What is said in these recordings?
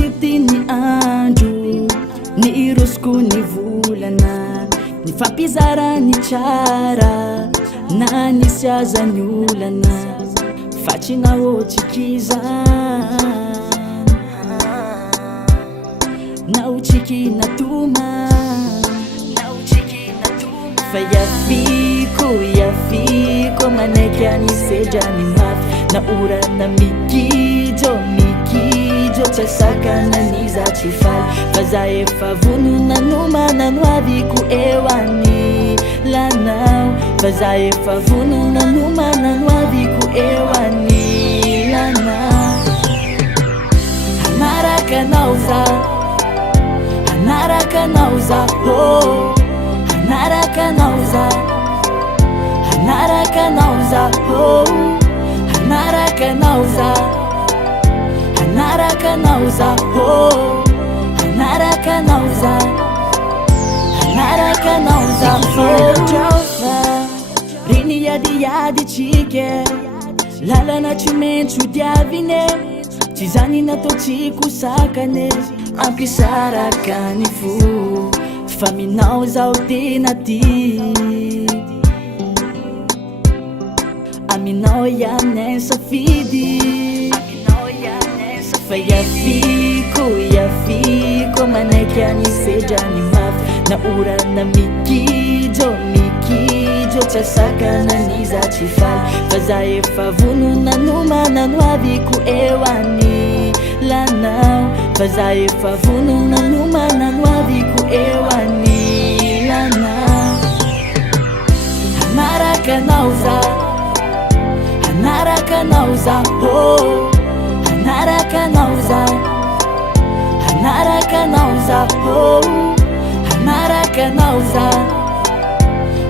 dity ny andro, ny irosoko ny volana, ny fampizara ny tsara na nisy aza ny olana, fatrina otsikiza na otsiky natoma, fa yafiko manaiky anisedra ny mafy, na orana mikijo tsy asakana niza tsy faly, fa za efa vonona nomana no aviko eo anilanao, fa za efa vonona nomana no aviko eo anilanao. Hanarakanao za, hanarakanao za, oh, hanarakanao za, hanarakanao za, oh, hanarakanao za, hanarakanao za, oh, hanarakanao za, hanarakanao za, oh. Traufa rini yadi tsike, lalana tsy maintsy diavine, tsy zany natao tsy kosakane, ampisaraka ny fo, fa minao zao tena ty, aminao iaminay safidy, fa yafiko manaiky anisedra ny mafy, na orana mikijo tsy asakana niza tsy faly, fa za efa vonona nomana no aviko eo anilanao, fa za efa vonona nomana no aviko eo anilanao. Hanarakanao za, hanarakanao za, oh, hanarakanao za, hanarakanao za, oh, hanarakanao za,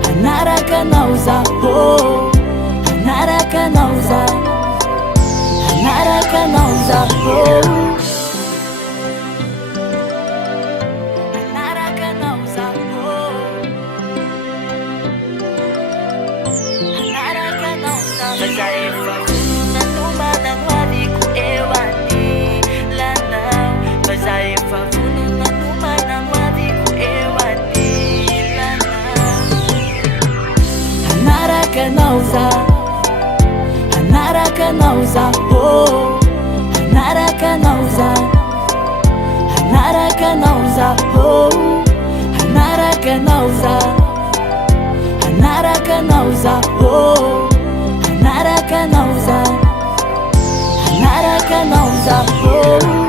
hanarakanao za, oh, hanarakanao za, hanarakanao za, oh, hanarakanao za, oh, hanarakanao za, fa za efa vonona nomana no aviko eo anilanao, fa za efa vonona nomana no aviko eo anilanao. Hanarakanao za, hanarakanao za, oh, hanarakanao za, hanarakanao za, oh, hanarakanao za, hanarakanao za, oh, hanarakanao za, hanarakanao za, oh.